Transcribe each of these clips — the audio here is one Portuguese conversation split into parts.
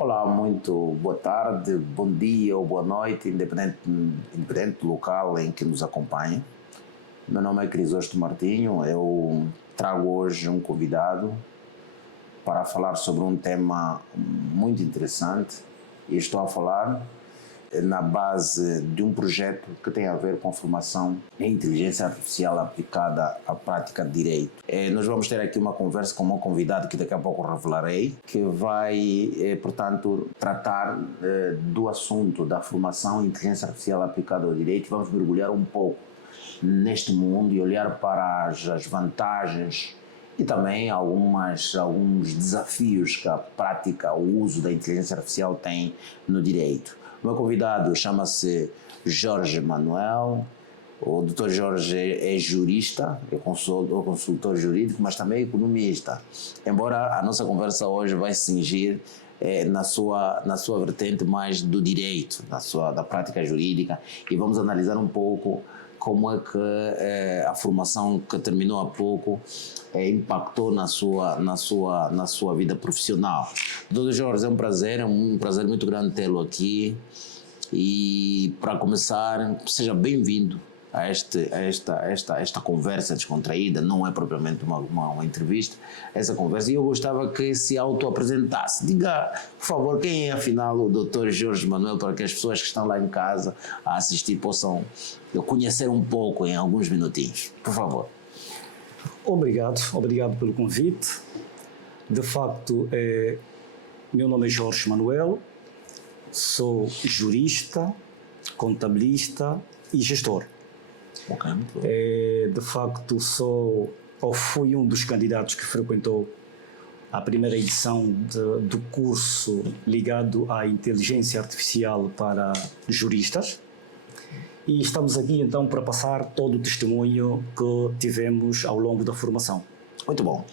Olá, muito boa tarde, bom dia ou boa noite, independente do local em que nos acompanha. Meu nome é Crisóstomo Martinho, eu trago hoje um convidado para falar sobre um tema muito interessante e estou a falar na base de um projeto que tem a ver com a formação em inteligência artificial aplicada à prática de direito. Nós vamos ter aqui uma conversa com um convidado que daqui a pouco revelarei, que vai, portanto, tratar do assunto da formação em inteligência artificial aplicada ao direito. Vamos mergulhar um pouco neste mundo e olhar para as vantagens e também alguns desafios que a prática, o uso da inteligência artificial tem no direito. O meu convidado chama-se Jorge Manuel. O Dr. Jorge é jurista, é consultor jurídico, mas também economista. Embora a nossa conversa hoje vai se cingir na sua vertente mais do direito, da prática jurídica, e vamos analisar um pouco como é que a formação que terminou há pouco impactou na sua vida profissional. Doutor Jorge, é um prazer muito grande tê-lo aqui, e para começar, seja bem-vindo a esta conversa descontraída. Não é propriamente uma entrevista, essa conversa, e eu gostava que se auto-apresentasse. Diga, por favor, quem é afinal o Dr. Jorge Manuel, para que as pessoas que estão lá em casa a assistir possam conhecer um pouco em alguns minutinhos, por favor. Obrigado pelo convite. De facto, meu nome é Jorge Manuel, sou jurista, contabilista e gestor. De facto, fui um dos candidatos que frequentou a primeira edição do curso ligado à inteligência artificial para juristas, e estamos aqui então para passar todo o testemunho que tivemos ao longo da formação. Muito bom.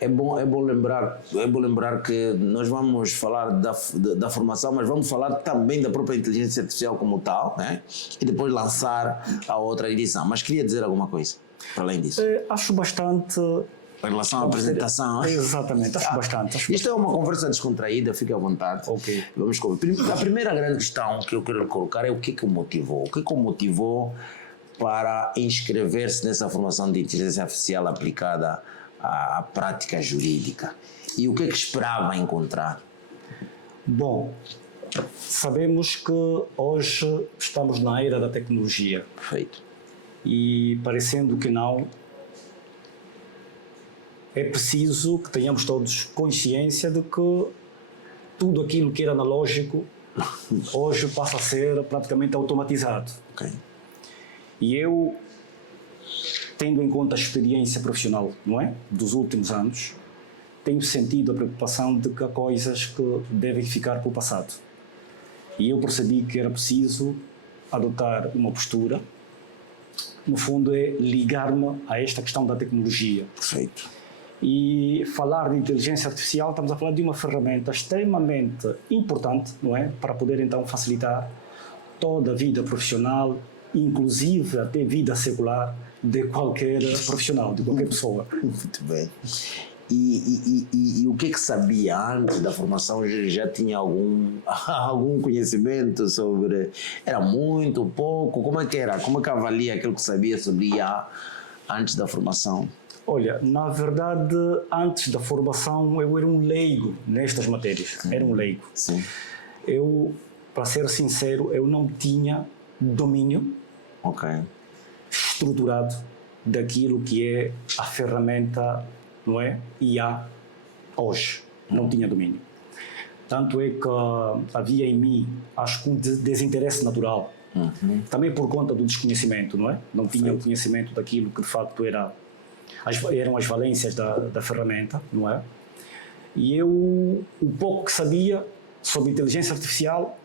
É bom lembrar que nós vamos falar da formação, mas vamos falar também da própria inteligência artificial como tal, né? E depois lançar a outra edição. Mas queria dizer alguma coisa, para além disso. Acho bastante... Em relação à apresentação. Exatamente, acho bastante. Isto é uma conversa descontraída, fique à vontade. Ok. A primeira grande questão que eu quero colocar é o que o motivou. O que o motivou para inscrever-se nessa formação de inteligência artificial aplicada à prática jurídica? E o que esperava encontrar? Bom, sabemos que hoje estamos na era da tecnologia. Perfeito. E parecendo que não, é preciso que tenhamos todos consciência de que tudo aquilo que era analógico hoje passa a ser praticamente automatizado. Okay. E eu, tendo em conta a experiência profissional, não é, dos últimos anos, tenho sentido a preocupação de que há coisas que devem ficar para o passado. E eu percebi que era preciso adotar uma postura, no fundo é ligar-me a esta questão da tecnologia. Perfeito. E falar de inteligência artificial, estamos a falar de uma ferramenta extremamente importante, não é, para poder então facilitar toda a vida profissional, inclusive até vida secular de qualquer profissional, de qualquer pessoa. Muito bem. E o que sabia antes da formação? Já tinha algum conhecimento sobre... Era muito, pouco? Como é que era? Como é que avalia aquilo que sabia sobre IA antes da formação? Olha, na verdade, antes da formação eu era um leigo nestas matérias. Era um leigo. Sim. Eu, para ser sincero, eu não tinha domínio estruturado daquilo que é a ferramenta, não é, IA hoje. Não tinha domínio. Tanto é que havia em mim, acho que um desinteresse natural. Também por conta do desconhecimento, não é? Não tinha o conhecimento daquilo que de facto eram as valências da ferramenta, não é? E eu, o pouco que sabia sobre inteligência artificial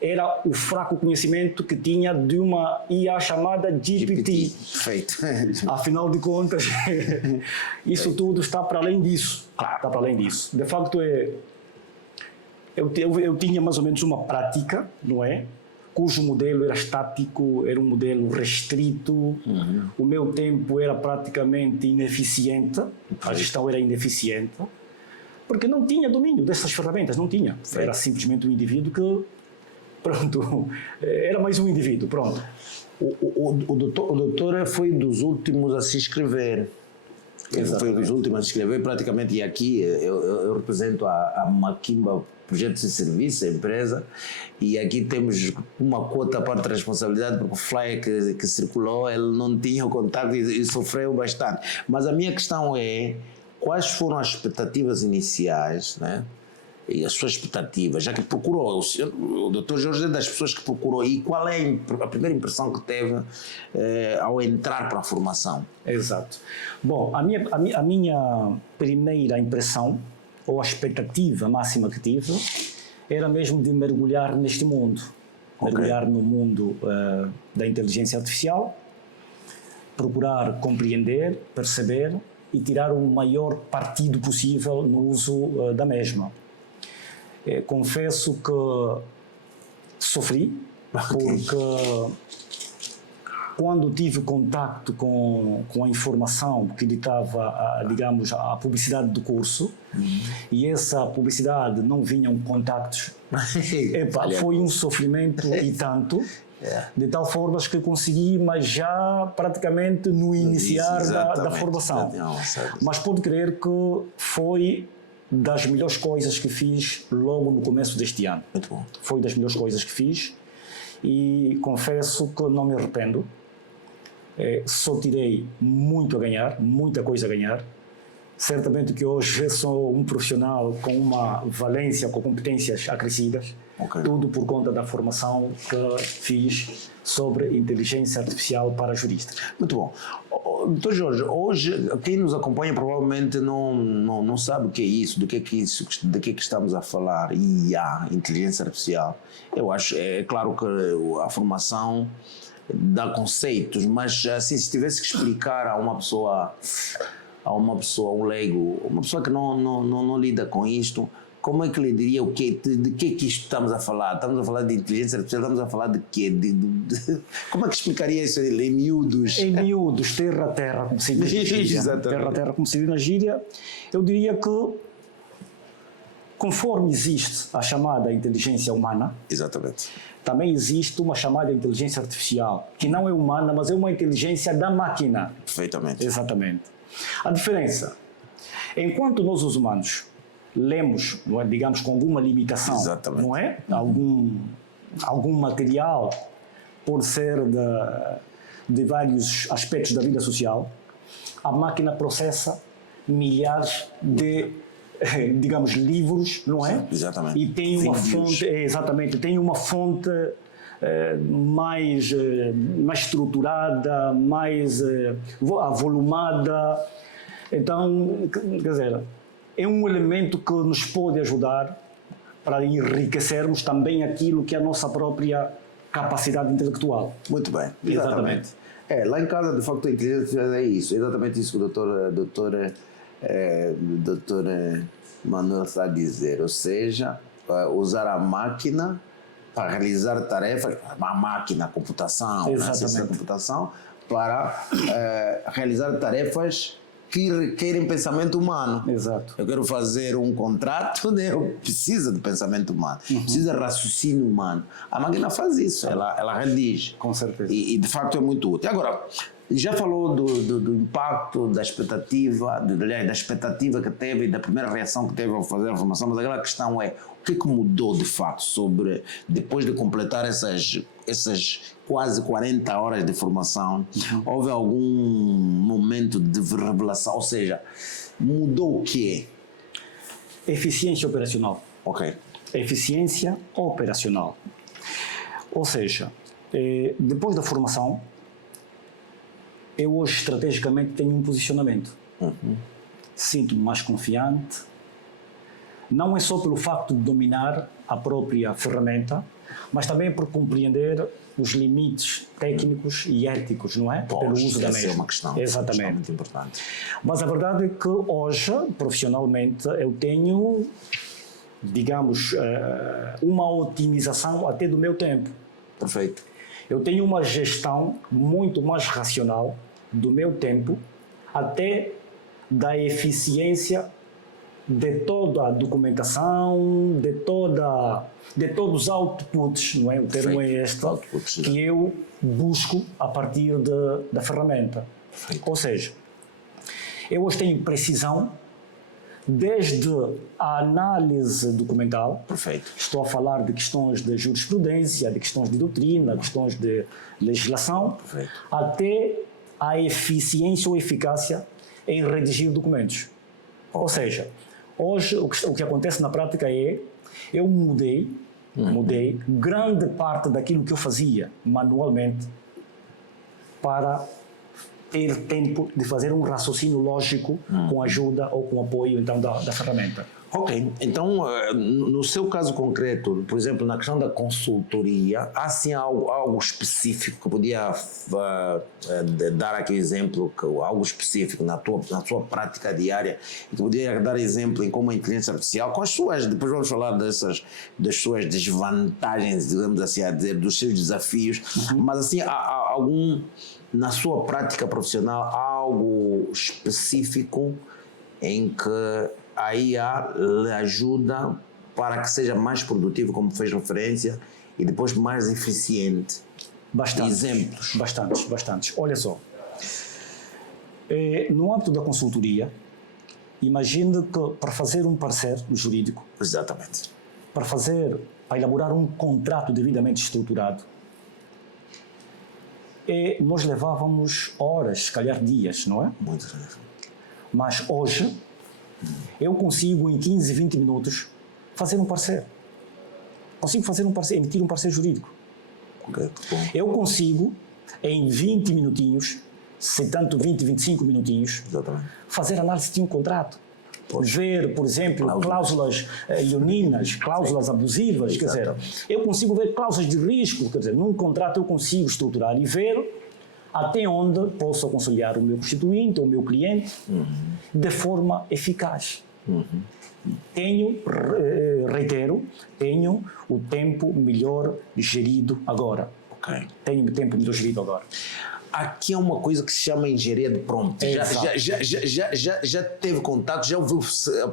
era o fraco conhecimento que tinha de uma IA chamada GPT. Perfeito. Afinal de contas, isso tudo está para além disso. Está para além disso. De facto, eu tinha mais ou menos uma prática, não é? Cujo modelo era estático, era um modelo restrito, o meu tempo era praticamente ineficiente, a gestão era ineficiente, Porque não tinha domínio dessas ferramentas, não tinha. Era simplesmente um indivíduo que, pronto, era mais um indivíduo, pronto. O doutor foi dos últimos a se inscrever. Ele foi dos últimos a se inscrever praticamente, e aqui eu represento a Makimba Projetos e Serviços, a empresa, e aqui temos uma quota para a responsabilidade, porque o flyer que circulou, ele não tinha o contato e sofreu bastante. Mas a minha questão é, quais foram as expectativas iniciais, né? E as suas expectativas, já que procurou, o Dr. Jorge é das pessoas que procurou, e qual é a primeira impressão que teve ao entrar para a formação? Exato. Bom, a minha primeira impressão, ou a expectativa máxima que tive, era mesmo de mergulhar neste mundo. Mergulhar no mundo da inteligência artificial, procurar compreender, perceber e tirar o maior partido possível no uso da mesma. Confesso que sofri, porque quando tive contacto com a informação que ditava, digamos, a publicidade do curso, e essa publicidade não vinham contactos, foi um sofrimento e tanto, de tal forma que consegui, mas já praticamente no iniciar da formação. Mas pode crer que foi das melhores coisas que fiz logo no começo deste ano. Muito bom. Foi das melhores coisas que fiz e confesso que não me arrependo. Só tirei muito a ganhar, muita coisa a ganhar. Certamente que hoje sou um profissional com uma valência, com competências acrescidas, tudo por conta da formação que fiz sobre inteligência artificial para juristas. Muito bom. Doutor Jorge, hoje quem nos acompanha provavelmente não sabe o que é isso, do que é que estamos a falar, IA, inteligência artificial. Eu acho, é claro que a formação dá conceitos, mas assim, se tivesse que explicar a uma pessoa, um leigo, uma pessoa que não lida com isto, como é que lhe diria de que isto estamos a falar? Estamos a falar de inteligência artificial, estamos a falar de quê? Como é que explicaria isso em miúdos? Em miúdos, terra, como se diz na gíria. Terra, como se diz na gíria. Eu diria que, conforme existe a chamada inteligência humana, exatamente, também existe uma chamada inteligência artificial, que não é humana, mas é uma inteligência da máquina. Perfeitamente. Exatamente. A diferença, enquanto nós os humanos lemos, não é, digamos, com alguma limitação, exatamente, não é? Algum material por ser de vários aspectos da vida social, a máquina processa milhares de, digamos, livros, não é? Exatamente. E tem uma fonte, exatamente, tem uma fonte mais estruturada, mais avolumada. Então, quer dizer, é um elemento que nos pode ajudar para enriquecermos também aquilo que é a nossa própria capacidade intelectual. Muito bem, exatamente. Lá em casa, de facto, a inteligência é isso, exatamente isso que o doutor Manuel está a dizer, ou seja, usar a máquina para realizar tarefas, a máquina, a computação, a ciência da computação, para realizar tarefas que requerem pensamento humano. Exato. Eu quero fazer um contrato, né? Eu preciso de pensamento humano, precisa de raciocínio humano. A máquina faz isso, ela redige. Com certeza. E de facto é muito útil. Agora, já falou do impacto, da expectativa, da expectativa que teve e da primeira reação que teve ao fazer a formação, mas aquela questão é, o que mudou de fato depois de completar essas quase 40 horas de formação? Houve algum momento de revelação, ou seja, mudou o quê? Eficiência operacional. Ok. Eficiência operacional. Ou seja, depois da formação, eu hoje estrategicamente tenho um posicionamento. Sinto-me mais confiante. Não é só pelo facto de dominar a própria ferramenta, mas também por compreender os limites técnicos e éticos, não é? Pelo uso da mesma. É uma questão, exatamente, muito importante. Mas a verdade é que hoje, profissionalmente, eu tenho, digamos, uma otimização até do meu tempo. Perfeito. Eu tenho uma gestão muito mais racional do meu tempo, até da eficiência de toda a documentação, de todos os outputs, não é? O termo é este, que eu busco a partir da ferramenta. Perfeito. Ou seja, eu hoje tenho precisão desde a análise documental. Perfeito. Estou a falar de questões de jurisprudência, de questões de doutrina, questões de legislação, Perfeito. até a eficiência ou eficácia em redigir documentos. Ou seja, hoje o que acontece na prática é, eu mudei grande parte daquilo que eu fazia manualmente para ter tempo de fazer um raciocínio lógico com a ajuda ou com o apoio então da ferramenta. Ok, então no seu caso concreto, por exemplo, na questão da consultoria, há sim algo específico que podia dar aqui exemplo, algo específico na sua prática diária, e que podia dar exemplo em como a inteligência artificial, com as suas, depois vamos falar das suas desvantagens, digamos assim, a dizer, dos seus desafios, mas assim, há algum, na sua prática profissional, há algo específico em que a IA lhe ajuda para que seja mais produtivo, como fez referência, e depois mais eficiente? Bastantes. Exemplos. Bastantes. Olha só, no âmbito da consultoria, imagine que para fazer um parecer jurídico, Exatamente. para elaborar um contrato devidamente estruturado, nós levávamos horas, se calhar dias, não é? Muito bem. Mas hoje, eu consigo em 15, 20 minutos fazer um parecer. Consigo fazer emitir um parecer jurídico. Okay. Eu consigo, em 20 minutinhos, se tanto 20, 25 minutinhos, Exatamente. fazer análise de um contrato. Ver, por exemplo, cláusulas leoninas, cláusulas abusivas, quer dizer, eu consigo ver cláusulas de risco, quer dizer, num contrato eu consigo estruturar e ver até onde posso aconselhar o meu constituinte ou o meu cliente de forma eficaz. Reitero, tenho o tempo melhor gerido agora. Okay. Tenho o tempo melhor gerido agora. Aqui é uma coisa que se chama engenharia de prompt. Já teve contato, já ouviu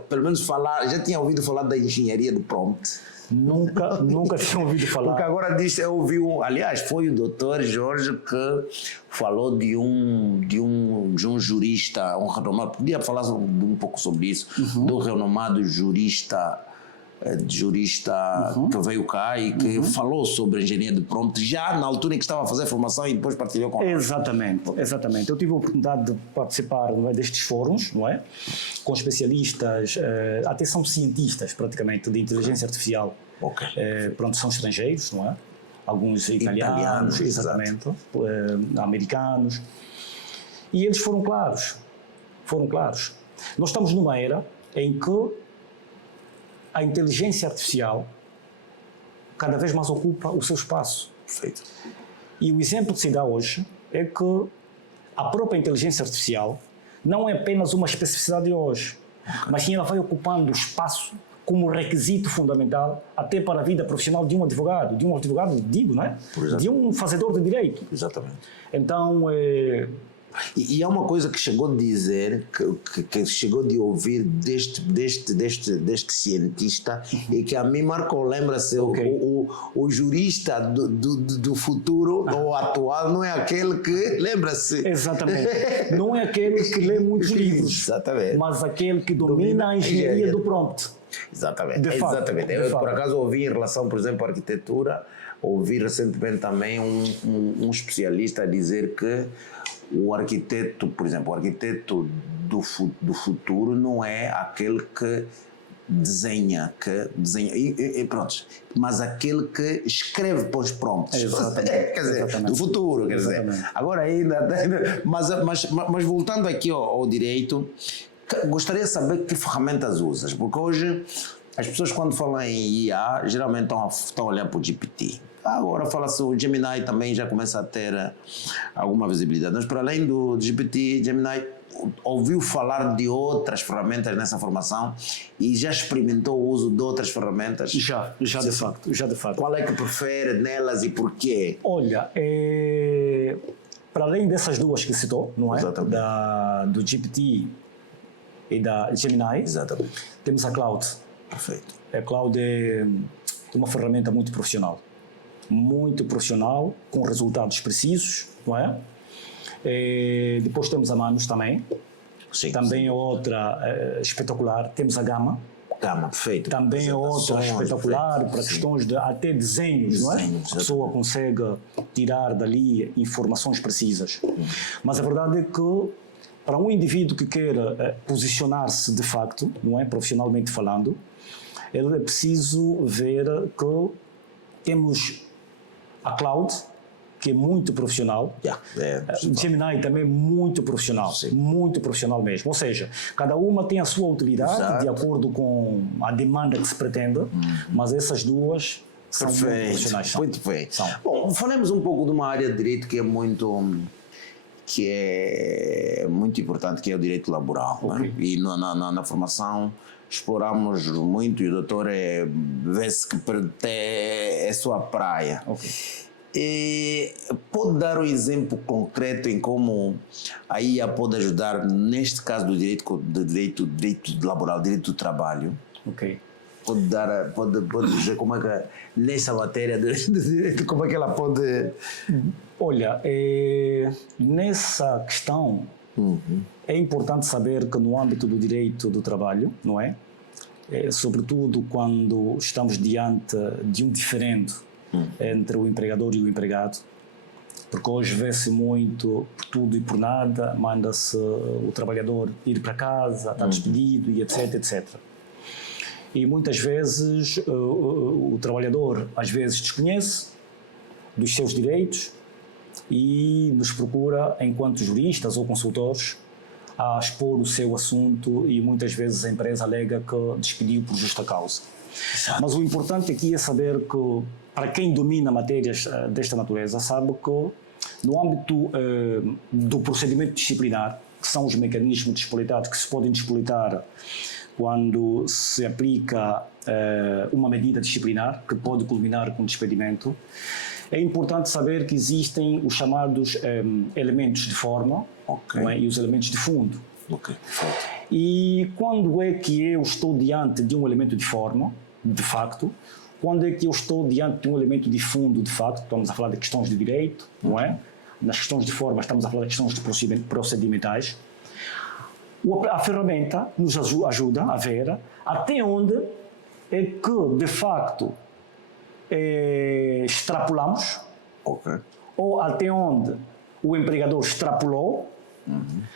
pelo menos falar, já tinha ouvido falar da engenharia de prompt? Nunca tinha ouvido falar. Porque agora disse, eu ouvi aliás, foi o doutor Jorge que falou de um jurista, um renomado, podia falar um pouco sobre isso, do renomado jurista que veio cá e que falou sobre a engenharia de prompt já na altura em que estava a fazer a formação e depois partilhou com Exatamente. Eu tive a oportunidade de participar, não é, destes fóruns, não é? Com especialistas, até são cientistas praticamente de inteligência artificial. Ok. Pronto, são estrangeiros, não é? Alguns italianos, exatamente, americanos. E eles foram claros. Nós estamos numa era em que a inteligência artificial cada vez mais ocupa o seu espaço. Perfeito. E o exemplo que se dá hoje é que a própria inteligência artificial não é apenas uma especificidade de hoje, mas sim ela vai ocupando o espaço como requisito fundamental até para a vida profissional de um advogado, digo, não é? De um fazedor de direito. Exatamente. Então, E há uma coisa que chegou a dizer, que chegou de ouvir deste cientista, e que a mim marcou, lembra-se, o jurista do futuro ou atual não é aquele que, lembra-se? Exatamente, não é aquele que lê muitos livros, exatamente, mas aquele que domina a engenharia do prompt. Exatamente, exatamente. Eu, por acaso, ouvi em relação, por exemplo, à arquitetura, ouvi recentemente também um especialista a dizer que o arquiteto, por exemplo, o arquiteto do futuro não é aquele que desenha e pronto, mas aquele que escreve para os prompts. Quer dizer, do futuro, quer dizer. Agora ainda, mas voltando aqui ao direito, gostaria de saber que ferramentas usas, porque hoje as pessoas quando falam em IA geralmente estão a olhar para o GPT. Agora fala-se, o Gemini também já começa a ter alguma visibilidade, mas para além do GPT, Gemini, ouviu falar de outras ferramentas nessa formação e já experimentou o uso de outras ferramentas? Já de facto. Qual é que prefere nelas e porquê? Olha, para além dessas duas que citou, não é? Do GPT e da Gemini. Exatamente. Temos a Cloud. Perfeito. A Cloud é uma ferramenta muito profissional, com resultados precisos, não é? Depois temos a Manus também, Sim, também sim. é outra espetacular. Temos a Gama, Perfeito. também é outra espetacular perfeito. para Sim. questões de até desenhos, não é? Desenhos, A pessoa consegue tirar dali informações precisas. Mas a verdade é que para um indivíduo que queira posicionar-se de facto, não é, profissionalmente falando, ele é preciso ver que temos a Cloud, que é muito profissional. Gemini também é muito profissional, Sim. muito profissional mesmo. Ou seja, cada uma tem a sua utilidade, Exato. de acordo com a demanda que se pretende, mas essas duas são muito profissionais. Muito bem. São. Bom, falemos um pouco de uma área de direito que é muito importante, que é o direito laboral. Ok. Né? E na formação exploramos muito, e o doutor vê-se que é sua praia. Ok. Pode dar um exemplo concreto em como a IA pode ajudar, neste caso do direito laboral, direito do trabalho? Ok. Pode dizer como é que, nessa matéria do direito, como é que ela pode... Olha, nessa questão, é importante saber que no âmbito do direito do trabalho, não é? Sobretudo quando estamos diante de um diferendo entre o empregador e o empregado, porque hoje vê-se muito por tudo e por nada, manda-se o trabalhador ir para casa, está despedido e etc, etc. E muitas vezes o trabalhador às vezes desconhece dos seus direitos e nos procura enquanto juristas ou consultores a expor o seu assunto, e muitas vezes a empresa alega que despediu por justa causa. Exato. Mas o importante aqui é saber que, para quem domina matérias desta natureza, sabe que no âmbito do procedimento disciplinar, que são os mecanismos despolitados que se podem despolitar quando se aplica uma medida disciplinar que pode culminar com despedimento, é importante saber que existem os chamados elementos de forma, Ok. não é? E os elementos de fundo. Ok, perfeito. E quando é que eu estou diante de um elemento de forma, de facto, quando é que eu estou diante de um elemento de fundo, de facto, estamos a falar de questões de direito, não é? Nas questões de forma estamos a falar de questões de procedimentais. A ferramenta nos ajuda a ver até onde é que, de facto, extrapolamos, Ok. ou até onde o empregador extrapolou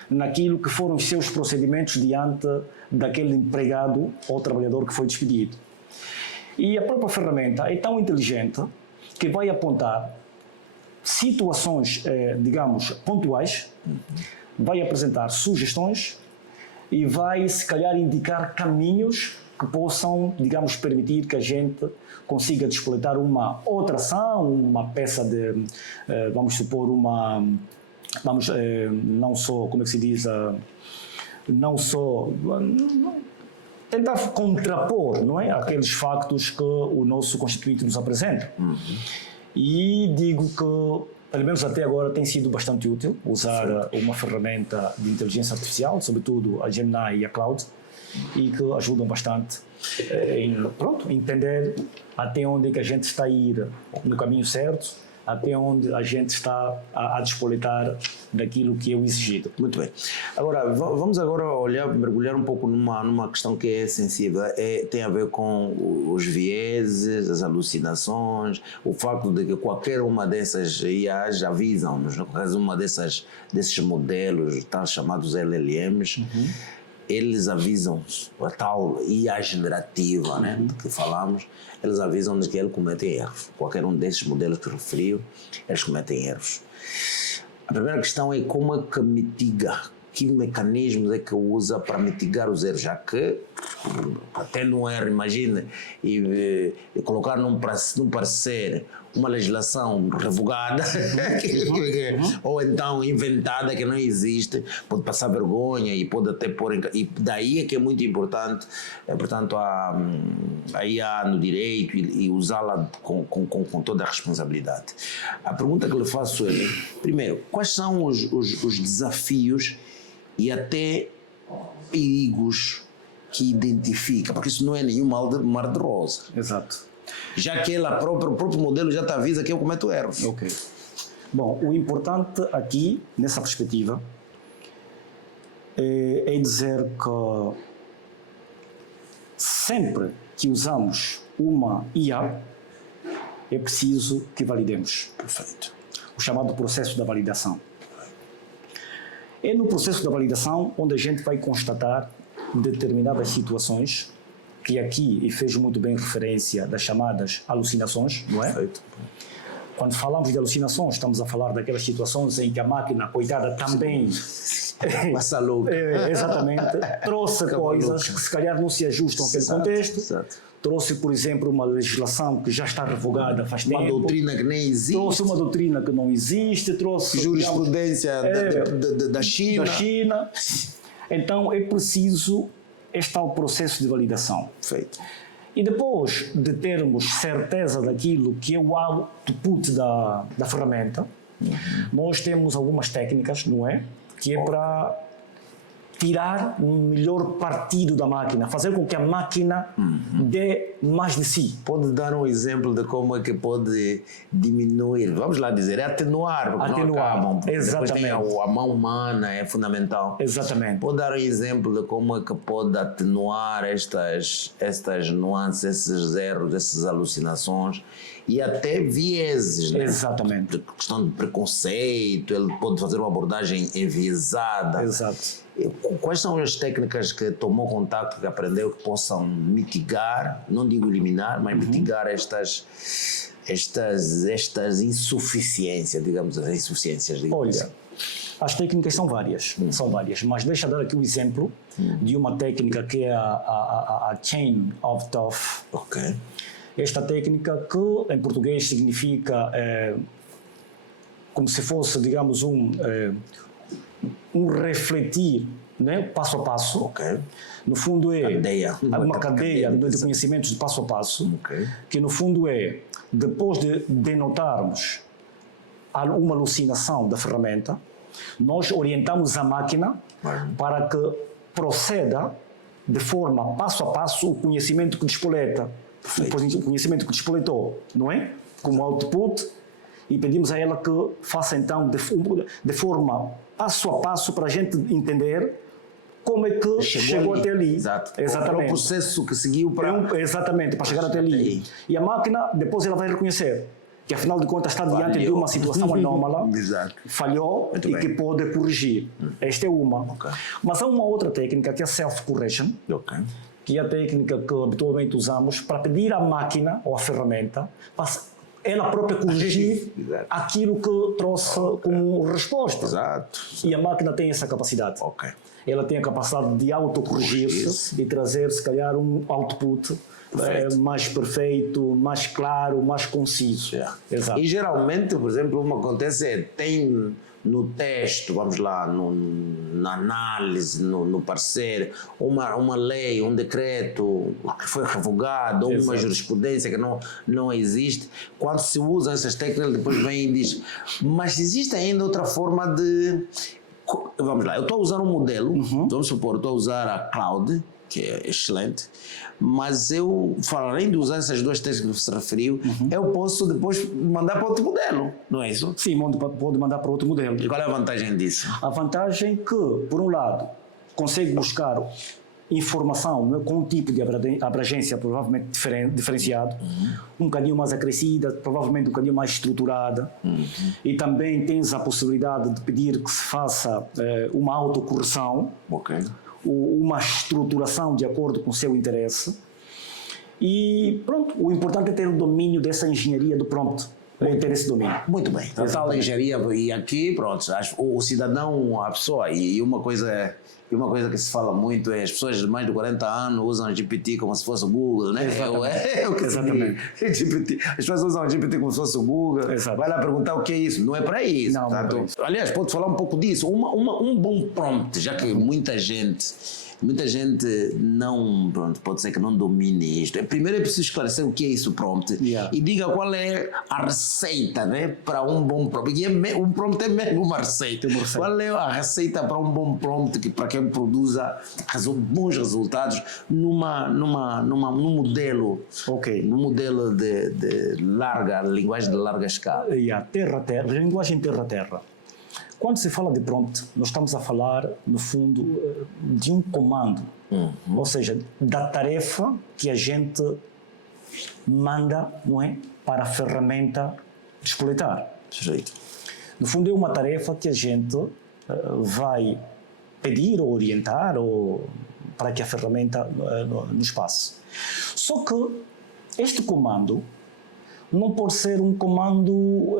naquilo que foram os seus procedimentos diante daquele empregado ou trabalhador que foi despedido. E a própria ferramenta é tão inteligente que vai apontar situações, digamos, pontuais, vai apresentar sugestões e vai, se calhar, indicar caminhos que possam, digamos, permitir que a gente consiga despoletar uma outra ação, uma peça de, vamos supor, não só, como é que se diz, não só tentar contrapor, não é, aqueles factos que o nosso Constituinte nos apresenta. E digo que, pelo menos até agora, tem sido bastante útil usar uma ferramenta de inteligência artificial, sobretudo a Gemini e a Cloud, e que ajudam bastante em entender até onde é que a gente está a ir no caminho certo, até onde a gente está a despoletar daquilo que é o exigido. Muito bem. Agora, vamos agora mergulhar um pouco numa questão que é sensível. Tem a ver com os vieses, as alucinações, o facto de que qualquer uma dessas IAs avisam-nos, no caso uma desses modelos, tal chamados LLMs, eles avisam-nos, a tal IA generativa, né, de que falamos, eles avisam-nos que ele comete erros. Qualquer um desses modelos que referiu, eles cometem erros. A primeira questão é como é que mitiga, que mecanismos é que usa para mitigar os erros, já que até no erro, imagine, e colocar num parecer uma legislação revogada ou então inventada que não existe, pode passar vergonha e pode até pôr e daí é que é muito importante, portanto, a IA no direito e usá-la com toda a responsabilidade. A pergunta que lhe faço é, primeiro, quais são os desafios e até perigos que identifica, porque isso não é nenhum mar de rosa. Exato. Já que o próprio modelo já te avisa que eu cometo erros. Ok. Bom, o importante aqui, nessa perspectiva, é dizer que sempre que usamos uma IA, é preciso que validemos. Perfeito. O chamado processo da validação. É no processo da validação onde a gente vai constatar determinadas situações, que aqui, e fez muito bem referência das chamadas alucinações, não é? Perfeito. Quando falamos de alucinações, estamos a falar daquelas situações em que a máquina, coitada, também... Passa louco. Exatamente. Trouxe coisas que se calhar não se ajustam àquele contexto. Exato. Trouxe, por exemplo, uma legislação que já está revogada faz tempo. Uma doutrina que nem existe. Trouxe uma doutrina que não existe. Trouxe jurisprudência da China. Da China. Então é preciso este tal processo de validação. Feito. E depois de termos certeza daquilo que é o output da ferramenta, nós temos algumas técnicas, não é? Que é para tirar um melhor partido da máquina, fazer com que a máquina dê mais de si. Pode dar um exemplo de como é que pode diminuir, vamos lá dizer, é atenuar, porque Atenuar, não acabam, porque exatamente. depois tem a mão humana, é fundamental. Exatamente. Pode dar um exemplo de como é que pode atenuar estas nuances, esses erros, essas alucinações e até vieses, né? Exatamente. De questão de preconceito, ele pode fazer uma abordagem enviesada. Exato. Quais são as técnicas que tomou contato, que aprendeu, que possam mitigar, não digo eliminar, mas mitigar estas insuficiências, digamos assim? Olha, as técnicas são várias, mas deixa eu dar aqui o exemplo de uma técnica que é a Chain of Thought. Ok. Esta técnica que em português significa como se fosse, digamos, um refletir, né, passo a passo. Ok. No fundo é uma cadeia de conhecimentos de passo a passo, que no fundo é, depois de denotarmos uma alucinação da ferramenta, nós orientamos a máquina para que proceda de forma passo a passo o conhecimento que despoleta. O conhecimento que despoletou, não é? Como output, e pedimos a ela que faça então de forma passo a passo para a gente entender como é que chegou até ali. Exato. Exatamente. É o processo que seguiu para... Exatamente, para chegar até ali. E a máquina, depois ela vai reconhecer que afinal de contas está diante de uma situação anómala, falhou e que pode corrigir. Esta é uma. Mas há uma outra técnica que é a self-correction, que é a técnica que habitualmente usamos para pedir à máquina ou à ferramenta para ela própria corrigir aquilo que trouxe como resposta. Exato. E a máquina tem essa capacidade. Ela tem a capacidade de autocorrigir-se e trazer, se calhar, um output mais perfeito, mais claro, mais conciso. Exato. E geralmente, por exemplo, o que acontece tem no texto, vamos lá, na análise, no parecer, uma lei, um decreto que foi revogado, ou uma jurisprudência que não existe. Quando se usa essas técnicas, ele depois vem e diz, mas existe ainda outra forma de... Vamos lá, eu estou a usar um modelo, vamos supor, estou a usar a Cloud, que é excelente, mas eu, além de usar essas duas técnicas que você referiu, eu posso depois mandar para outro modelo, não é isso? Sim, pode mandar para outro modelo. E qual é a vantagem disso? A vantagem é que, por um lado, consegue buscar informação, né, com um tipo de abrangência provavelmente diferenciado, um bocadinho mais acrescida, provavelmente um bocadinho mais estruturada, e também tens a possibilidade de pedir que se faça uma autocorreção, uma estruturação de acordo com o seu interesse. E pronto, o importante é ter o domínio dessa engenharia do prompt, ter esse domínio. Muito bem. A tal engenharia, e aqui, pronto, o cidadão, a pessoa, e uma coisa que se fala muito é as pessoas de mais de 40 anos usam o GPT como se fosse o Google, né? Exatamente. GPT. As pessoas usam o GPT como se fosse o Google. Vai lá perguntar o que é isso. Não é para isso. Não, não é para isso. Aliás, pode falar um pouco disso. Um bom prompt, já que muita gente muita gente não, pronto, pode ser que não domine isto. Primeiro é preciso esclarecer o que é isso prompt e diga qual é a receita, né, para um bom prompt. E um prompt é mesmo uma receita. Qual é a receita para um bom prompt para que produza bons resultados num modelo, num modelo de larga, linguagem de larga escala? Terra-terra, linguagem terra-terra. Quando se fala de prompt, nós estamos a falar, no fundo, de um comando, ou seja, da tarefa que a gente manda, não é, para a ferramenta despoletar. No fundo, é uma tarefa que a gente vai pedir ou orientar ou para que a ferramenta nos passe. Só que este comando não pode ser um comando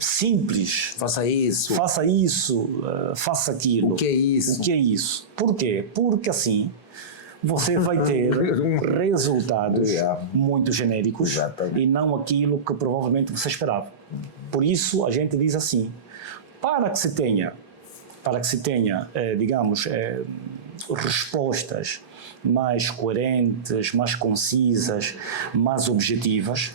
simples. Faça isso. Faça isso, faça aquilo. O que é isso? O que é isso? Por quê? Porque assim você vai ter resultados muito genéricos e não aquilo que provavelmente você esperava. Por isso a gente diz assim, para que se tenha, digamos, respostas mais coerentes, mais concisas, mais objetivas,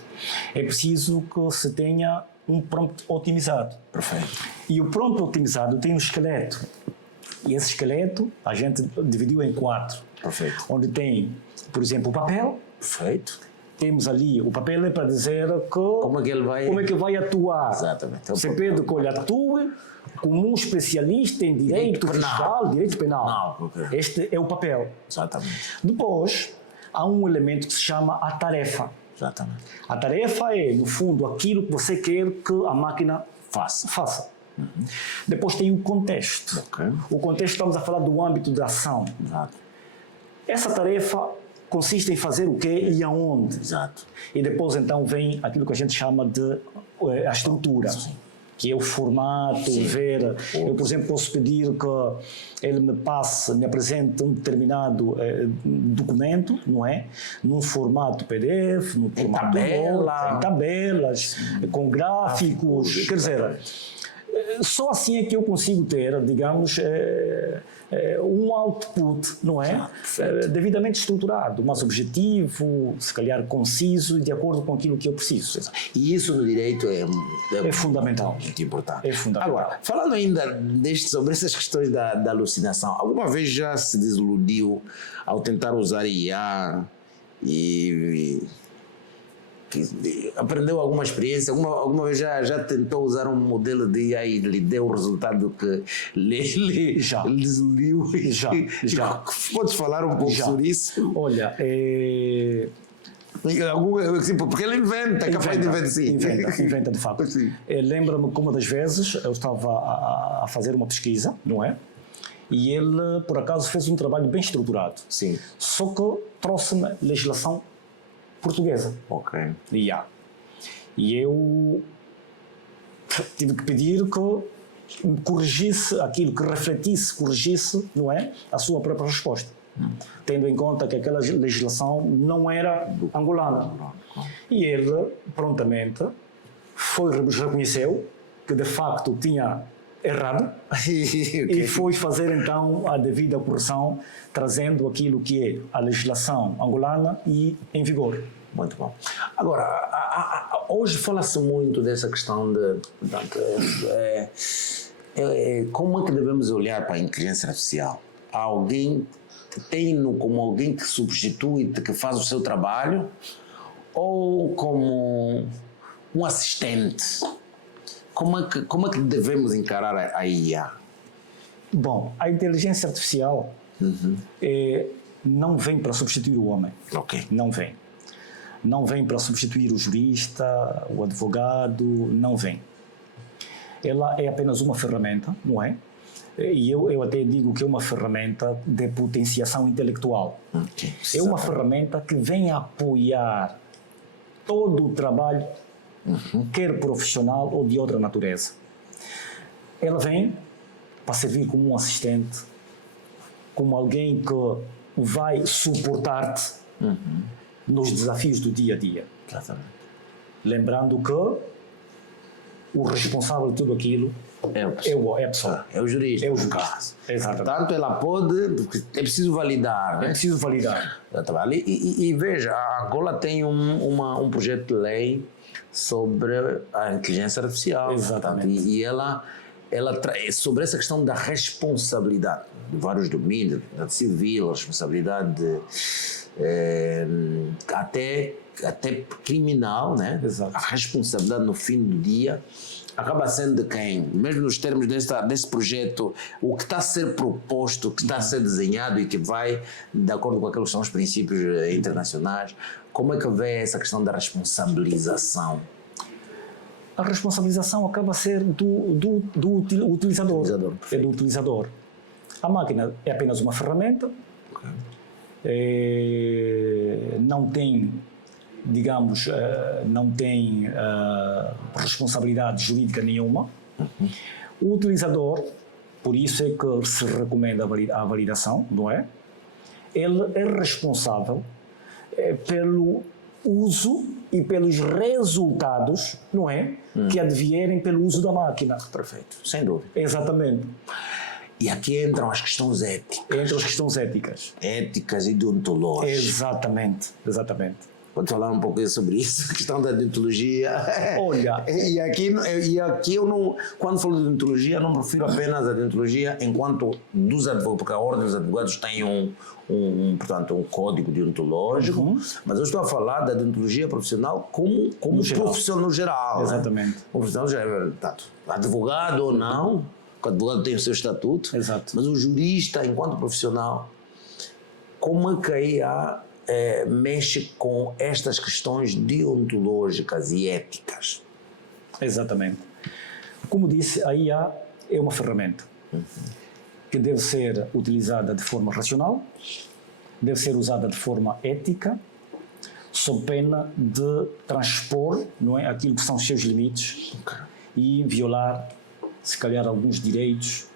é preciso que se tenha um prompt otimizado. Perfeito. E o prompt otimizado tem um esqueleto. E esse esqueleto a gente dividiu em 4. Perfeito. Onde tem, por exemplo, o papel. Perfeito. Temos ali, o papel é para dizer como é que ele vai atuar. Exatamente. Você pede que ele atue como um especialista em direito fiscal, direito penal. Este é o papel. Exatamente. Depois, há um elemento que se chama a tarefa. Exatamente. A tarefa é, no fundo, aquilo que você quer que a máquina faça. Depois tem o contexto. O contexto, estamos a falar do âmbito da ação. Exato. Essa tarefa consiste em fazer o quê e aonde. Exato. E depois, então, vem aquilo que a gente chama de a estrutura. Sim. Que é o formato, ver. Eu, por exemplo, posso pedir que ele me apresente um determinado documento, não é? Num formato PDF, num formato em tabelas, com gráficos. Quer dizer, só assim é que eu consigo ter, digamos, um output, não é? Devidamente estruturado, mas objetivo, se calhar conciso e de acordo com aquilo que eu preciso. E isso no direito é fundamental. Muito importante. É fundamental. Agora, falando ainda sobre essas questões da alucinação, alguma vez já se desiludiu ao tentar usar IA e aprendeu alguma experiência? Alguma vez já tentou usar um modelo de IA e lhe deu o resultado que lhe desiludiu? Já. Podes falar um pouco sobre isso? Olha, porque ele inventa, é capaz de inventar. Inventa de facto. Lembra-me que uma das vezes eu estava a fazer uma pesquisa, não é? E ele, por acaso, fez um trabalho bem estruturado. Sim. Só que trouxe-me legislação portuguesa. E eu tive que pedir que corrigisse aquilo, que refletisse, corrigisse, não é? A sua própria resposta. Tendo em conta que aquela legislação não era angolana. E ele, prontamente, reconheceu que de facto tinha errado e foi fazer então a devida correção, trazendo aquilo que é a legislação angolana e em vigor. Muito bom. Agora, hoje fala-se muito dessa questão de como é que devemos olhar para a inteligência artificial? Alguém tem-no como alguém que substitui, que faz o seu trabalho, ou como um assistente? Como é que devemos encarar a IA? Bom, a inteligência artificial não vem para substituir o homem. Não vem. Não vem para substituir o jurista, o advogado, não vem. Ela é apenas uma ferramenta, não é? E eu até digo que é uma ferramenta de potenciação intelectual. É uma ferramenta que vem apoiar todo o trabalho, quer profissional ou de outra natureza. Ela vem para servir como um assistente, como alguém que vai suportar-te nos desafios do dia a dia. Exatamente. Lembrando que o responsável de tudo aquilo é a pessoa. É o jurista. É o juiz. Exatamente. Portanto, ela pode, porque é preciso validar. Né? É preciso validar. E veja, a Angola tem um projeto de lei sobre a inteligência artificial. Exatamente. Portanto, e ela sobre essa questão da responsabilidade de vários domínios, responsabilidade civil, a responsabilidade até criminal, né? Exato. A responsabilidade no fim do dia acaba sendo de quem? Mesmo nos termos desse projeto, o que está a ser proposto, o que está a ser desenhado e que vai de acordo com aqueles que são os princípios internacionais, como é que vê essa questão da responsabilização? A responsabilização acaba a ser do utilizador. É do utilizador. A máquina é apenas uma ferramenta, não tem, digamos, não tem responsabilidade jurídica nenhuma. O utilizador, por isso é que se recomenda a validação, não é? Ele é responsável pelo uso e pelos resultados, não é? Que advierem pelo uso da máquina. Perfeito, sem dúvida. Exatamente. E aqui entram as questões éticas. Entram as questões éticas. Éticas e deontológicas. Exatamente, exatamente. Vou falar um pouco sobre isso, a questão da deontologia. Olha... E aqui eu não, quando falo de deontologia, não me refiro apenas à deontologia enquanto dos advogados, porque a Ordem dos Advogados tem portanto, um código deontológico, mas eu estou a falar da deontologia profissional como profissional no geral. Exatamente. Né? O profissional no geral, portanto, advogado ou não, o advogado tem o seu estatuto, exato, mas o jurista, enquanto profissional, como é que aí mexe com estas questões deontológicas e éticas? Exatamente. Como disse, a IA é uma ferramenta que deve ser utilizada de forma racional, deve ser usada de forma ética, sob pena de transpor, não é, aquilo que são os seus limites e violar, se calhar, alguns direitos,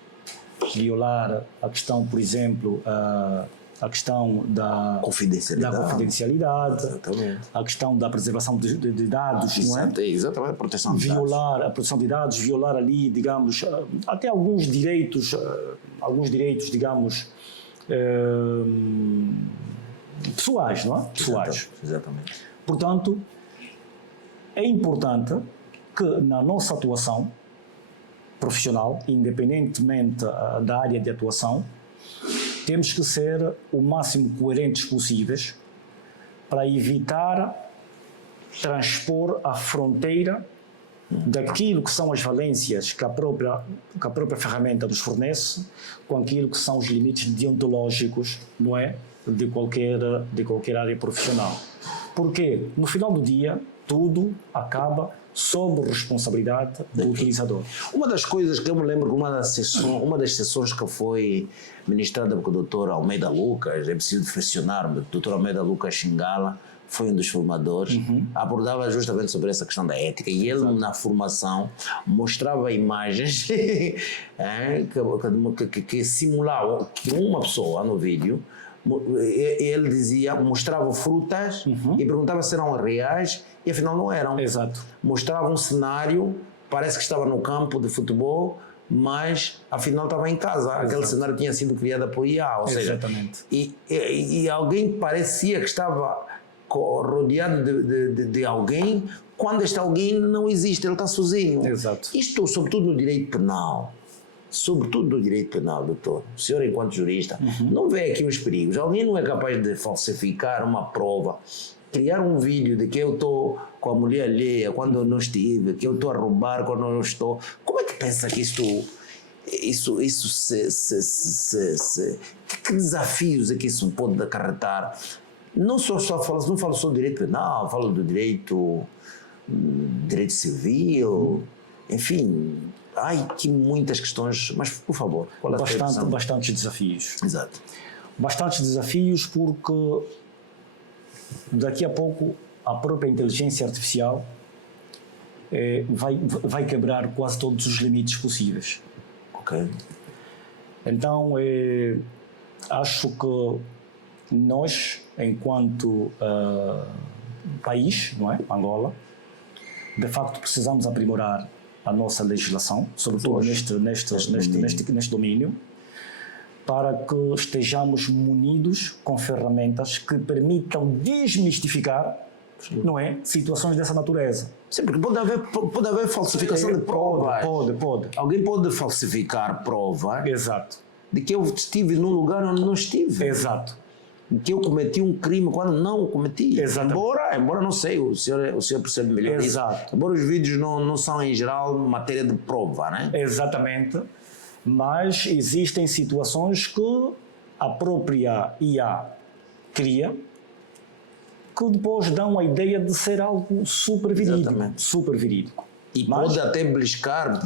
violar a questão, por exemplo, a questão da confidencialidade, a questão da preservação de dados, não é? Exatamente, a proteção de dados. Violar a proteção de dados, violar ali, digamos, até alguns direitos, digamos, pessoais, não é? Pessoais. Exatamente. Portanto, é importante que na nossa atuação profissional, independentemente da área de atuação, temos que ser o máximo coerentes possíveis para evitar transpor a fronteira daquilo que são as valências que a própria ferramenta nos fornece com aquilo que são os limites deontológicos, não é? De qualquer área profissional. Porque, no final do dia, tudo acaba sob responsabilidade do utilizador. Uma das coisas que eu me lembro que uma das sessões que foi ministrada pelo Dr. Almeida Lucas, é preciso mencionar, o Dr. Almeida Lucas Xingala foi um dos formadores, abordava justamente sobre essa questão da ética, e ele na formação mostrava imagens que simulavam que uma pessoa no vídeo, ele mostrava frutas e perguntava se eram reais e afinal não eram. Exato. Mostrava um cenário, parece que estava no campo de futebol, mas afinal estava em casa. Exato. Aquele cenário tinha sido criado por IA, ou seja, exatamente. E alguém parecia que estava rodeado de alguém, quando este alguém não existe, ele está sozinho. Exato. Isto sobretudo no direito penal. Sobretudo no direito penal, doutor. O senhor, enquanto jurista, não vê aqui os perigos. Alguém não é capaz de falsificar uma prova, criar um vídeo de que eu estou com a mulher alheia quando eu não estive, que eu estou a roubar quando eu não estou. Como é que pensa que que desafios é que isso pode acarretar? Não falo só do direito penal, falo do direito civil, enfim. Ai, que muitas questões, mas por favor, qual é a sua opinião? Bastantes desafios. Exato. Bastantes desafios porque daqui a pouco a própria inteligência artificial vai quebrar quase todos os limites possíveis. Ok. Então, acho que nós, enquanto país, não é? Angola, de facto precisamos aprimorar a nossa legislação, sobretudo neste domínio, para que estejamos munidos com ferramentas que permitam desmistificar, não é, situações dessa natureza. Sim, porque pode haver falsificação de provas. Pode. Alguém pode falsificar provas. Exato. De que eu estive num lugar onde não estive. Exato. De que eu cometi um crime quando não o cometi. Exatamente. Embora não sei, o senhor percebe melhor isso. Embora os vídeos não são, em geral, matéria de prova, né? Exatamente. Mas existem situações que a própria IA cria, que depois dão a ideia de ser algo super verídico. Exatamente. Super verídico. E pode até beliscar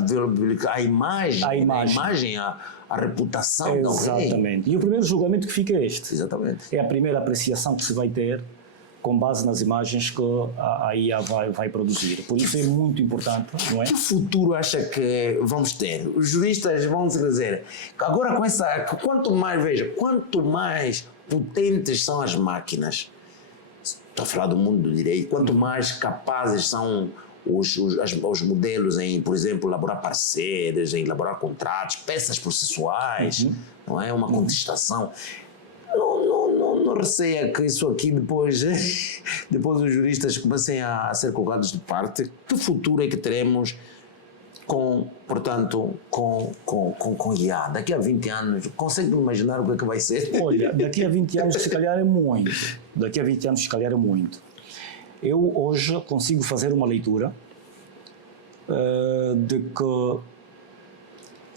a imagem, a reputação de alguém. Exatamente. E o primeiro julgamento que fica é este. Exatamente. É a primeira apreciação que se vai ter com base nas imagens que a IA vai produzir. Por isso é muito importante, não é? Que futuro acha que vamos ter? Os juristas vão dizer, agora com essa, quanto mais potentes são as máquinas, estou a falar do mundo do direito, quanto mais capazes são os modelos em, por exemplo, elaborar parceiros, em elaborar contratos, peças processuais, não é? Uma contestação. Não receia que isso aqui depois os juristas comecem a ser colocados de parte? Que futuro é que teremos com IA? Daqui a 20 anos, consegue imaginar o que é que vai ser? Olha, daqui a 20 anos se calhar é muito. Daqui a 20 anos se calhar é muito. Eu hoje consigo fazer uma leitura de que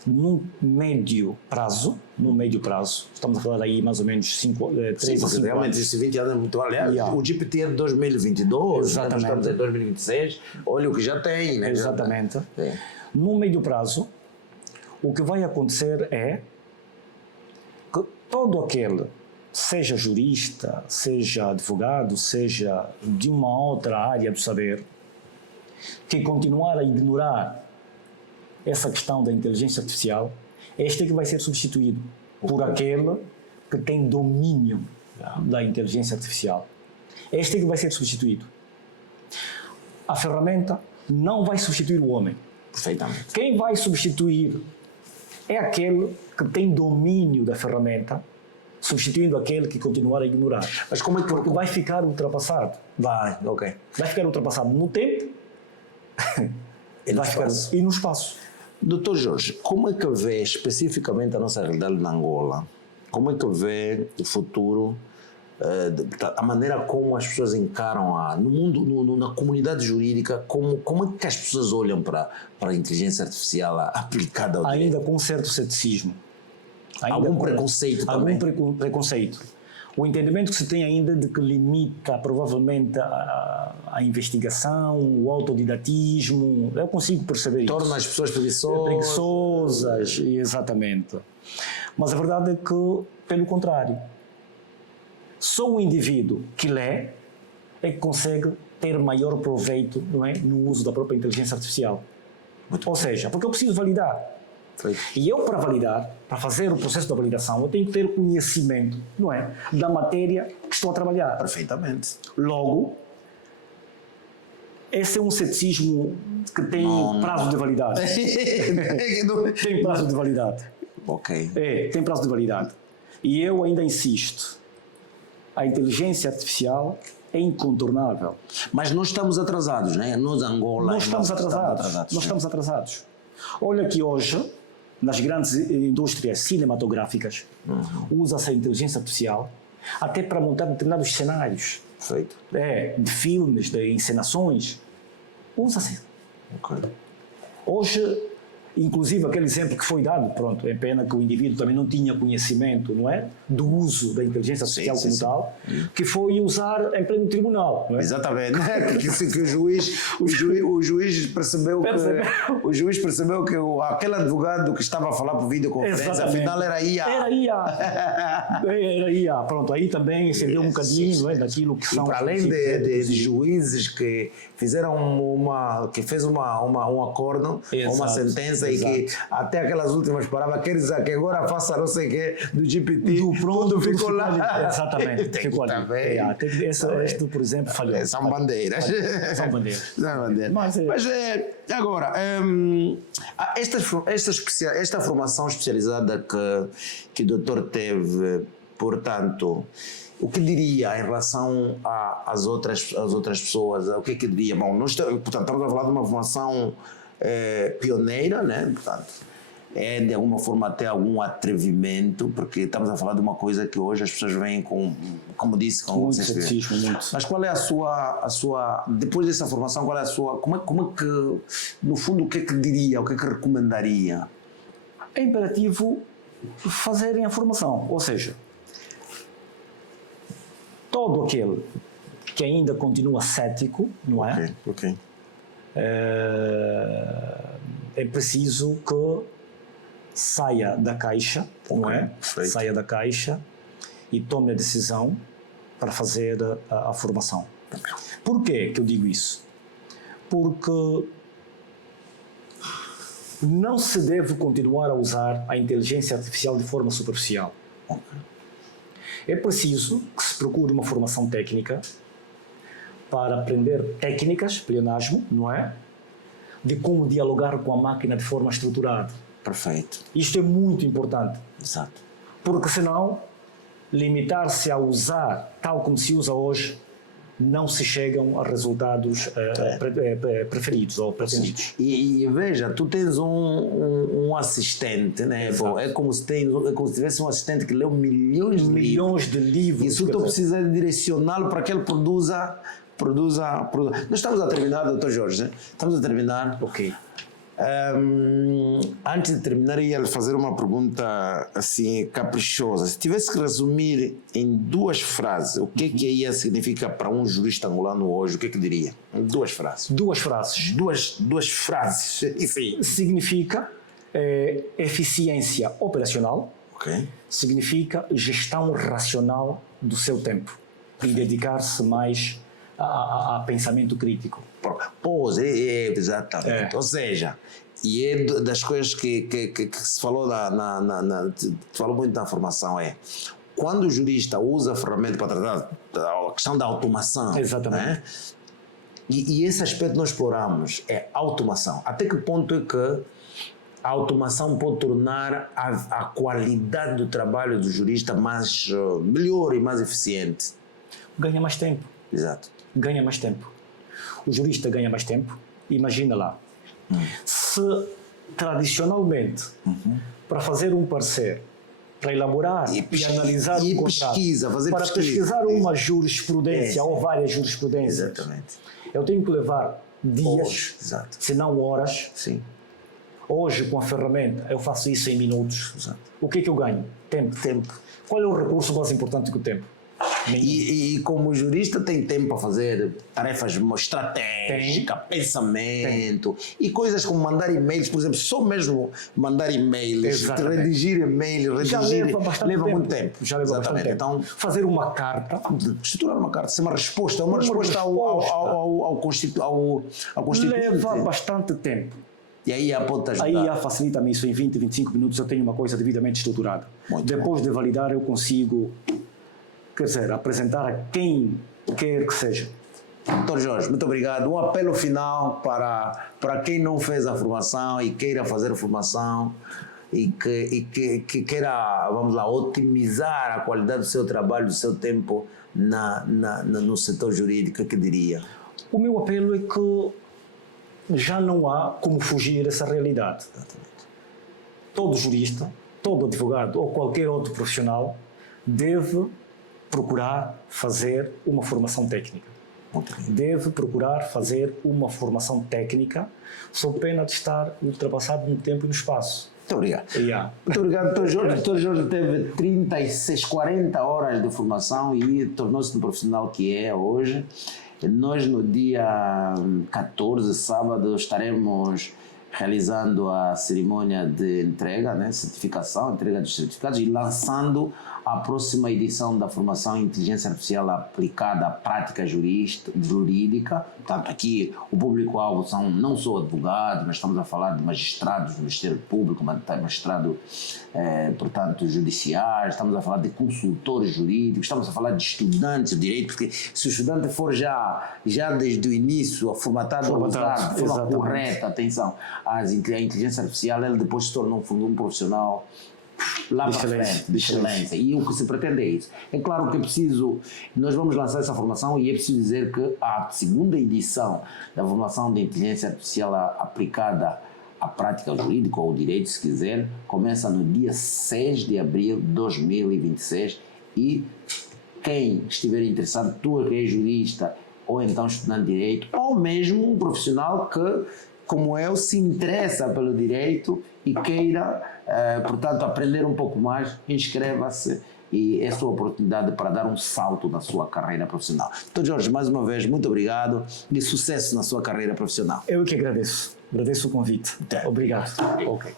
no médio prazo, estamos a falar aí mais ou menos 3 a 5 realmente anos. esses 20 anos é muito. Aliás, o GPT é de 2022, exatamente. Estamos em 2026, olha o que já tem. Né? Exatamente. No médio prazo, o que vai acontecer é que todo aquele, seja jurista, seja advogado, seja de uma outra área do saber, que continuar a ignorar essa questão da inteligência artificial, este é que vai ser substituído por aquele que tem domínio da inteligência artificial. Este é que vai ser substituído. A ferramenta não vai substituir o homem. Perfeitamente. Quem vai substituir é aquele que tem domínio da ferramenta, substituindo aquele que continuar a ignorar. Mas como é que... Porque vai ficar ultrapassado. Vai ficar ultrapassado no tempo e no espaço. Doutor Jorge, como é que vê especificamente a nossa realidade na Angola? Como é que vê o futuro, a maneira como as pessoas encaram no mundo, na comunidade jurídica, como é que as pessoas olham para a inteligência artificial aplicada ao direito? Ainda com um certo ceticismo. Algum preconceito também? Algum preconceito. O entendimento que se tem ainda de que limita provavelmente a investigação, o autodidatismo, eu consigo perceber isso. Torna as pessoas preguiçosas, exatamente. Mas a verdade é que, pelo contrário, só o indivíduo que lê é que consegue ter maior proveito, não é, no uso da própria inteligência artificial. Ou seja, porque eu preciso validar. E eu, para validar, para fazer o processo da validação, eu tenho que ter conhecimento, não é, da matéria que estou a trabalhar. Perfeitamente. Logo, esse é um ceticismo que tem prazo de validade. Tem prazo de validade. Ok. Tem prazo de validade. E eu ainda insisto, a inteligência artificial é incontornável. Mas nós estamos atrasados, né? Nós, Angola... Nós estamos atrasados. Olha que hoje, nas grandes indústrias cinematográficas, usa-se a inteligência artificial até para montar determinados cenários. Feito. De filmes, de encenações. Usa-se. Okay. Hoje, inclusive aquele exemplo que foi dado, pronto, é pena que o indivíduo também não tinha conhecimento, não é, do uso da inteligência artificial como tal, que foi usar em pleno tribunal, não é? Exatamente. que o juiz percebeu que aquele advogado que estava a falar por videoconferência, afinal era IA. Era IA. Pronto, aí também excedeu um bocadinho, não é, daquilo que são... E para além de juízes que fizeram um acordo, uma sentença sei que até aquelas últimas palavras, quer dizer que agora faça não sei o que do GPT, Do pronto, tudo ficou lá. Exatamente, ficou ali. Este, por exemplo, falhou. São bandeiras. São bandeiras. São bandeiras. Mas agora, esta formação especializada que o doutor teve, portanto, o que diria em relação às outras pessoas? O que diria? Bom, portanto, estamos a falar de uma formação pioneira, né? Portanto, de alguma forma até algum atrevimento, porque estamos a falar de uma coisa que hoje as pessoas veem com, como disse, com muito ceticismo, muito. Mas qual é a sua depois dessa formação, qual é a sua, como é que, no fundo, o que é que diria, o que é que recomendaria? É imperativo fazerem a formação, ou seja, todo aquele que ainda continua cético, não é? Ok. É preciso que saia da caixa, não é? Perfeito. Saia da caixa e tome a decisão para fazer a formação. Por que eu digo isso? Porque não se deve continuar a usar a inteligência artificial de forma superficial. É preciso que se procure uma formação técnica para aprender técnicas, pleonasmo, não é? De como dialogar com a máquina de forma estruturada. Perfeito. Isto é muito importante. Exato. Porque senão, limitar-se a usar tal como se usa hoje, não se chegam a resultados preferidos ou pretendidos. E veja, tu tens um assistente, né? Bom, é como se tivesse um assistente que leu milhões de livros. E se tu precisa direcioná-lo para que ele produza. Nós estamos a terminar, Dr. Jorge, né? Estamos a terminar. Ok. Antes de terminar, eu ia lhe fazer uma pergunta assim caprichosa. Se tivesse que resumir em 2 frases, o que ia significar para um jurista angolano hoje, o que diria? Em 2 frases. 2 frases. Duas frases. Enfim. Significa eficiência operacional. Ok. Significa gestão racional do seu tempo e dedicar-se mais a pensamento crítico. Pois, exatamente. Ou seja, e é das coisas que se falou falou muito na formação, quando o jurista usa a ferramenta para tratar a questão da automação. Exatamente. Né? E esse aspecto nós exploramos, é automação. Até que ponto é que a automação pode tornar a qualidade do trabalho do jurista melhor e mais eficiente? Ganha mais tempo. Exato. Ganha mais tempo. O jurista ganha mais tempo. Imagina lá. Se tradicionalmente, para fazer um parecer, para elaborar e analisar um contrato, para pesquisar uma jurisprudência ou várias jurisprudências, exatamente, eu tenho que levar dias, exato, se não horas. Sim. Hoje, com a ferramenta, eu faço isso em minutos. Exato. O que é que eu ganho? Tempo. Qual é o recurso mais importante que o tempo? E como jurista tem tempo para fazer tarefas estratégicas, pensamento e coisas como mandar e-mails, por exemplo, só mesmo mandar e-mails, redigir e-mails, leva muito tempo. Já leva bastante tempo. Então, fazer uma carta, estruturar uma carta, ser uma resposta ao Constituinte. Leva bastante tempo. E aí pode ajudar. Aí facilita-me isso, em 20, 25 minutos eu tenho uma coisa devidamente estruturada. Depois de validar eu consigo, quer dizer, apresentar a quem quer que seja. Dr. Jorge, muito obrigado. Um apelo final para quem não fez a formação e queira fazer a formação e que queira, vamos lá, otimizar a qualidade do seu trabalho, do seu tempo no setor jurídico, que diria? O meu apelo é que já não há como fugir dessa realidade. Todo jurista, todo advogado ou qualquer outro profissional deve procurar fazer uma formação técnica. Deve procurar fazer uma formação técnica sob pena de estar ultrapassado no tempo e no espaço. Muito obrigado. Muito obrigado, Dr. Jorge. Dr. Jorge teve 36, 40 horas de formação e tornou-se um profissional que é hoje. Nós, no dia 14, sábado, estaremos realizando a cerimônia de entrega, né, certificação, entrega dos certificados e lançando a próxima edição da formação em Inteligência Artificial aplicada à prática jurídica. Portanto, aqui o público-alvo são não só advogados, mas estamos a falar de magistrados do Ministério Público, magistrados, portanto, judiciários, estamos a falar de consultores jurídicos, estamos a falar de estudantes de direito, porque se o estudante for já desde o início formatado a usar de forma correta, atenção, a inteligência artificial, ele depois se torna um profissional lá para frente, de excelência. E o que se pretende é isso. É claro que é preciso, nós vamos lançar essa formação e é preciso dizer que a segunda edição da formação de inteligência artificial aplicada à prática jurídica ou ao direito, se quiser, começa no dia 6 de abril de 2026 e quem estiver interessado, tu que és jurista ou então estudante de direito, ou mesmo um profissional que, como eu, se interessa pelo direito e queira, portanto, aprender um pouco mais, inscreva-se e é a sua oportunidade para dar um salto na sua carreira profissional. Então, Jorge, mais uma vez, muito obrigado e sucesso na sua carreira profissional. Eu que agradeço. Agradeço o convite. Obrigado. Ok.